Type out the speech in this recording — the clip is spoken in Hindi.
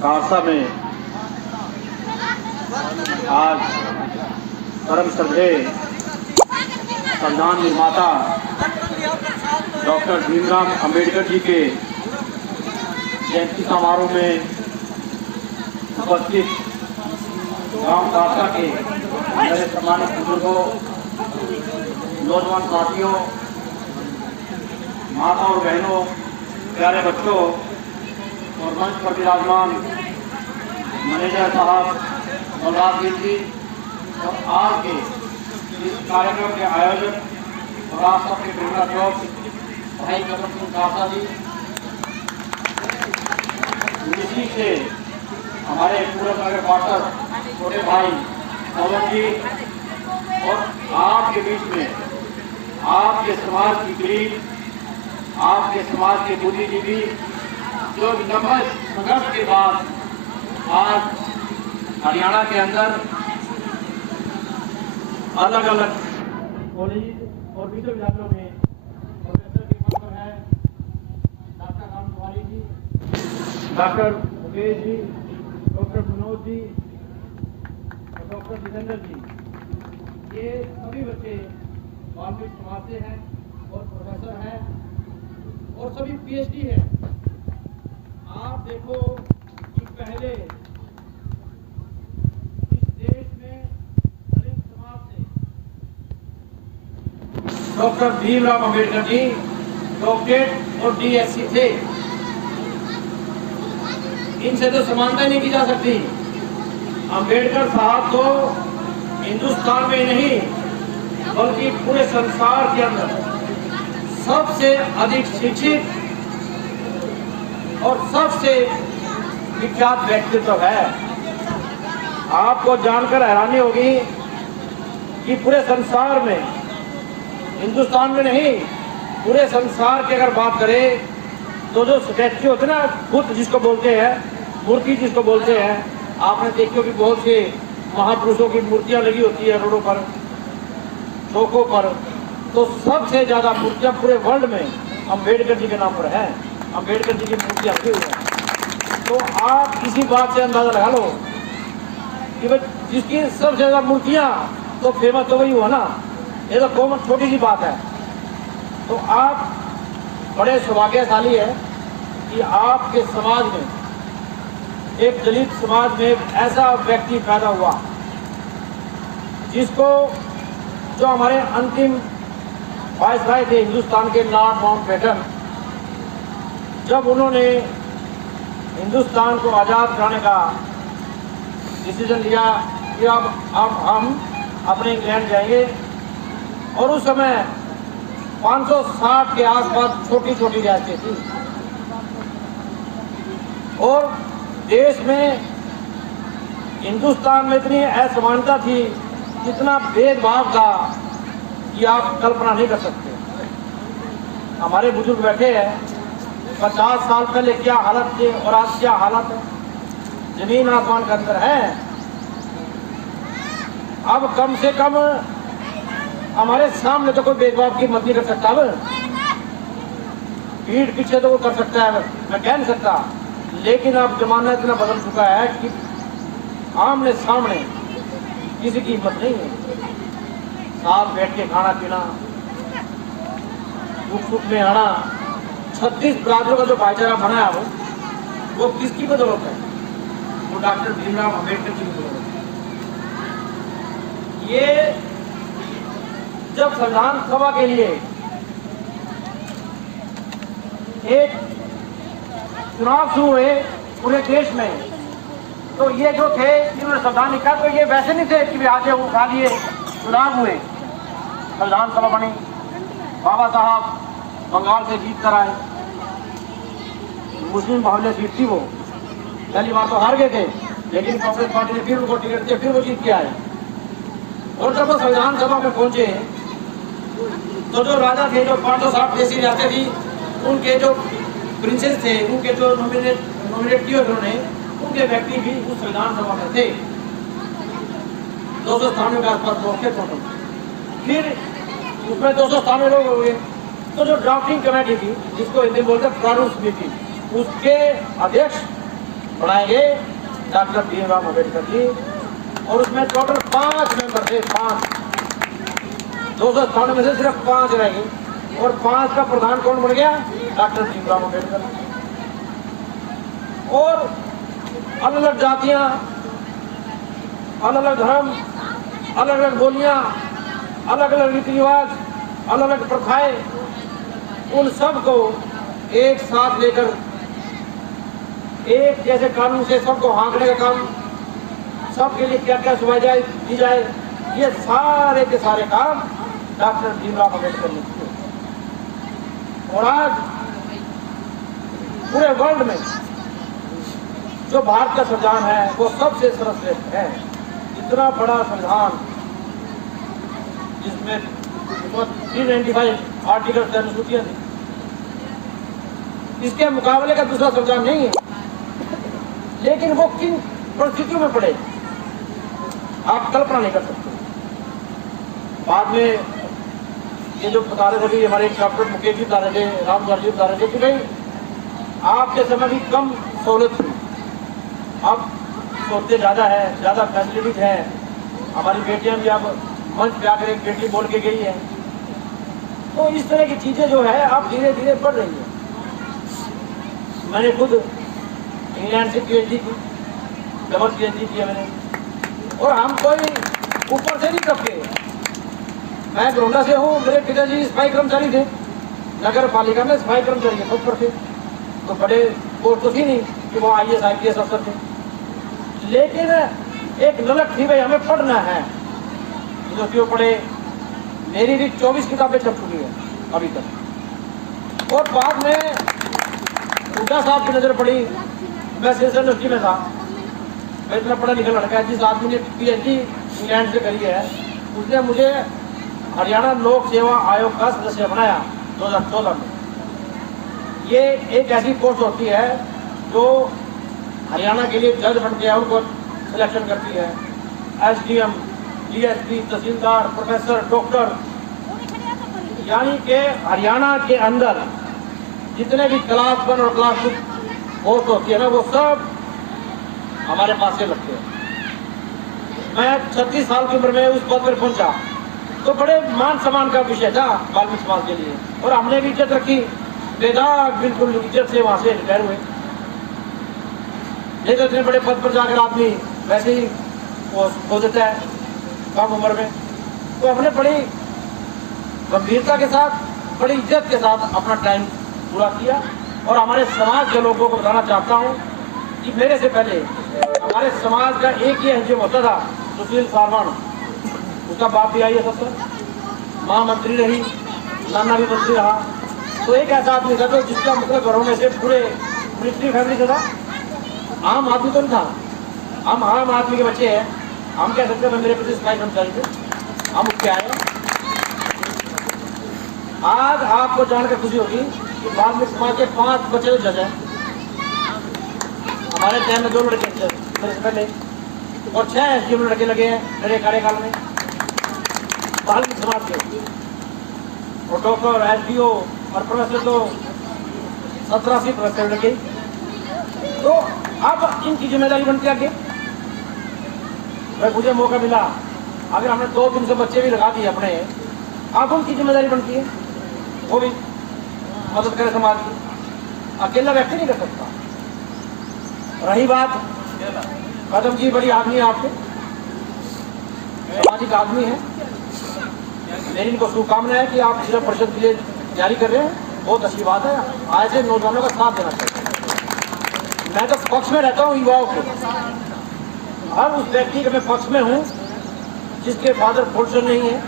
सहरसा में आज परम श्रद्धेय संविधान निर्माता डॉक्टर भीमराव अंबेडकर जी के जयंती समारोह में उपस्थित गांव सहरसा के मेरे सम्मानित बुजुर्गों, नौजवान साथियों, माता और बहनों, प्यारे बच्चों और मंच पर विराजमान मैनेजर साहब बलराज जी और आज के इस कार्यक्रम के आयोजक और आप सबके प्रेरणा चौक भाई कदम सिंह कासा जी, इसी से हमारे पूरब नगर पार्षद छोटे भाई पवन जी और आपके बीच में आपके समाज की गरीब, आपके समाज के बुद्धिजीवी जो लंबे संघर्ष के बाद आज हरियाणा के अंदर अलग अलग कॉलेज और विश्वविद्यालयों में प्रोफेसर के पद पर है doctor Ram Tiwari ji, doctor Mukesh ji, doctor Manoj ji और डॉक्टर जितेंद्र जी। ये सभी बच्चे वाल्मीकि समाज से हैं और प्रोफेसर हैं और सभी पीएचडी है। आप देखो कि पहले इस देश में दलित समाज से डॉक्टर भीमराव अंबेडकर जी डॉक्टरेट और डीएससी थे। इनसे तो समानता नहीं की जा सकती। अंबेडकर साहब तो हिंदुस्तान में नहीं बल्कि पूरे संसार के अंदर सबसे अधिक शिक्षित और सबसे विख्यात व्यक्तित्व है। आपको जानकर हैरानी होगी कि पूरे संसार में, हिंदुस्तान में नहीं पूरे संसार की अगर बात करें तो जो स्टैच्यू होते हैं ना, बुद्ध जिसको बोलते हैं, मूर्ति जिसको बोलते हैं, आपने देखी होगी बहुत से महापुरुषों की मूर्तियां लगी होती है रोडों पर, चौकों पर। तो सबसे ज्यादा मूर्तियां पूरे वर्ल्ड में अंबेडकर जी के नाम पर है। अंबेडकर जी की मूर्तियां रखी हुई है। तो आप इसी बात से अंदाजा लगा लो कि भाई जिसकी सबसे ज्यादा मूर्तियां, तो फेमस तो वही हुआ ना। ये तो कॉमन छोटी सी बात है। तो आप बड़े सौभाग्यशाली है कि आपके समाज में, एक दलित समाज में एक ऐसा व्यक्ति पैदा हुआ जिसको, जो हमारे अंतिम वायसराय थे हिंदुस्तान के, लॉर्ड माउंटबेटन, जब उन्होंने हिंदुस्तान को आज़ाद कराने का डिसीजन लिया कि अब हम अपने इंग्लैंड जाएंगे, और उस समय 560 के आसपास छोटी छोटी रियासतें थी और देश में, हिंदुस्तान में इतनी असमानता थी, इतना भेदभाव था कि आप कल्पना नहीं कर सकते। हमारे बुजुर्ग बैठे हैं, 50 साल पहले क्या हालत थी और आज क्या हालत है, जमीन आसमान का अंतर है। अब कम से कम हमारे सामने तो कोई भेदभाव की मत नहीं कर सकता। अब पीठ पीछे तो वो कर सकता है, मैं कह नहीं सकता, लेकिन अब जमाना इतना बदल चुका है कि आमने सामने किसी की हिम्मत नहीं है। साथ बैठ के खाना पीना, दुख सुख में आना, 36 बरादरों का जो भाईचारा बना है वो किसकी बदौलत है? वो डॉक्टर भीमराव अंबेडकर जी की बदौलत है। ये जब संविधान सभा के लिए एक चुनाव शुरू हुए पूरे देश में, तो ये जो थे जिन्होंने संविधान लिखा, तो ये वैसे नहीं थे कि आज उठा लिए, चुनाव हुए, संविधान सभा बनी, बाबा साहब बंगाल से जीत कर आए, मुस्लिम बाहुल्य सीट थी वो, पहली बार तो हार गए थे, लेकिन कांग्रेस पार्टी ने फिर उनको टिकट दिया, फिर वो जीत के आए। और जब वो संविधान सभा में पहुंचे तो जो राजा थे, जो 560 जैसी रियासतें थी, उनके जो प्रिंसेस थे, उनके जो नॉमिनेट किए उन्होंने, उनके व्यक्ति भी उस संविधान सभा में थे। 297 के आसपास पहुंचे टोटल, फिर उसमें 297 लोग हो गए। तो जो ड्राफ्टिंग कमेटी थी, जिसको हिंदी बोलते प्रारूप समिति, उसके अध्यक्ष बनाए गए डॉक्टर भीमराव अम्बेडकर जी, और उसमें टोटल 5 मेंबर थे, 5। 297 में से सिर्फ 5 रह गए, और 5 का प्रधान कौन बन गया? डॉक्टर भीमराव अम्बेडकर। और अलग अलग जातियां, अलग अलग धर्म, अलग अलग बोलियां, अलग अलग रीति रिवाज, अलग अलग प्रथाएं, उन सब को एक साथ लेकर एक जैसे कानून से सबको हाँकने का काम, सबके लिए क्या क्या सुविधा दी जाए, ये सारे के सारे काम डॉक्टर भीमराव अम्बेडकर ने किए। और आज पूरे वर्ल्ड में जो भारत का संविधान है वो सबसे सर्वश्रेष्ठ है। इतना बड़ा संविधान जिसमें 395 आर्टिकल अनुसूचियां थी, इसके मुकाबले का दूसरा संविधान नहीं है। लेकिन वो किन परिस्थितियों में पड़े आप कल्पना नहीं कर सकते। बाद में ये जो बता रहे थे हमारे डॉक्टर मुकेश जी बता रहे थे, रामदास जी बता रहे थे कि भाई आपके समय भी कम सहूलत थी, अब सोचते ज्यादा है, ज्यादा फैसिलिटीज है। हमारी बेटियां भी अब मंच पे आकर एक बेटी बोल के गई है। तो इस तरह की चीजें जो है अब धीरे धीरे बढ़ रही है। मैंने खुद इंग्लैंड से पीएचडी की, डबल पीएचडी किया मैंने, और हम कोई ऊपर से नहीं टपके। मैं गोंडा से हूँ, मेरे पिताजी सफाई कर्मचारी थे, नगर पालिका में सफाई कर्मचारी के पद पर थे, तो बड़े पोस्ट तो थी नहीं कि वो IAS IPS अफसर थे। लेकिन एक ललक थी भाई हमें पढ़ना है, जो क्यों पढ़े। मेरी भी 24 किताबें छप चुकी है अभी तक। और बाद में हुड्डा साहब की नजर पड़ी, मैं सिलसिला यूनिवर्सिटी में था, मैं इतना पढ़ा लिखा लड़का है, जिस आदमी ने पीएचडी इंग्लैंड से करी है, उसने मुझे हरियाणा लोक सेवा आयोग का सदस्य बनाया 2014 में। ये एक ऐसी पोस्ट होती है जो हरियाणा के लिए जज बनते हैं, उनको सिलेक्शन करती है। SDM, DSP, तहसीलदार, प्रोफेसर, डॉक्टर, यानी कि हरियाणा के अंदर जितने भी क्लास 1 और क्लास 2 पोस्ट होती है ना, वो सब हमारे पास से लगते हैं। मैं 36 साल की उम्र में उस पद पर पहुंचा, तो बड़े मान सम्मान का विषय था वाल्मीकि समाज के लिए, और हमने भी इज्जत रखी, बेदाग बिल्कुल इज्जत से वहां से रिटायर हुए। नहीं तो इतने बड़े पद पर जाकर आदमी वैसे ही हो देता है कम उम्र में। तो हमने बड़ी गंभीरता के साथ, बड़ी इज्जत के साथ अपना टाइम पूरा किया। और हमारे समाज के लोगों को बताना चाहता हूँ कि मेरे से पहले हमारे समाज का एक ही एनजीओ होता था, सुशील सारवण, उसका बाप भी IAS अफसर, माँ मंत्री रही, नाना भी मंत्री रहा। तो एक ऐसा आदमी था तो जिसका मतलब घरों में से पूरे मिलिट्री फैमिली से था, आम आदमी तो नहीं था। हम आम आदमी के बच्चे हैं, हम कह सकते हैं मेरे पिता सफाई कर्मचारी थे, हम उसके आए। आज आपको जानकर खुशी होगी कि वाल्मीकि समाज के 5 बच्चे जज हैं। हमारे टाइम में 2 लड़के थे मेरे से पहले, और 6 SDM लड़के लगे हैं मेरे कार्यकाल में वाल्मीकि समाज के। और डॉक्टर, SDO और प्रोफेसर तो 17 प्रोफेसर लगे। तो अब इनकी जिम्मेदारी बनती है आगे। भाई मुझे मौका मिला, अगर हमने 200-300 बच्चे भी लगा दिए अपने, अब उनकी जिम्मेदारी बनती है वो भी मदद करे समाज की। अकेला व्यक्ति नहीं कर सकता। रही बात कदम जी, बड़ी आदमी है आपके, सामाजिक आदमी है, मेरी इनको शुभकामना है कि आप जिला परिषद के लिए तैयारी कर रहे हैं, बहुत अच्छी बात है। ऐसे नौजवानों का साथ देना चाहिए। मैं तो पक्ष में रहता हूँ युवाओं के, हर उस व्यक्ति के मैं पक्ष में हूँ जिसके फादर पोलिटिशियन नहीं है,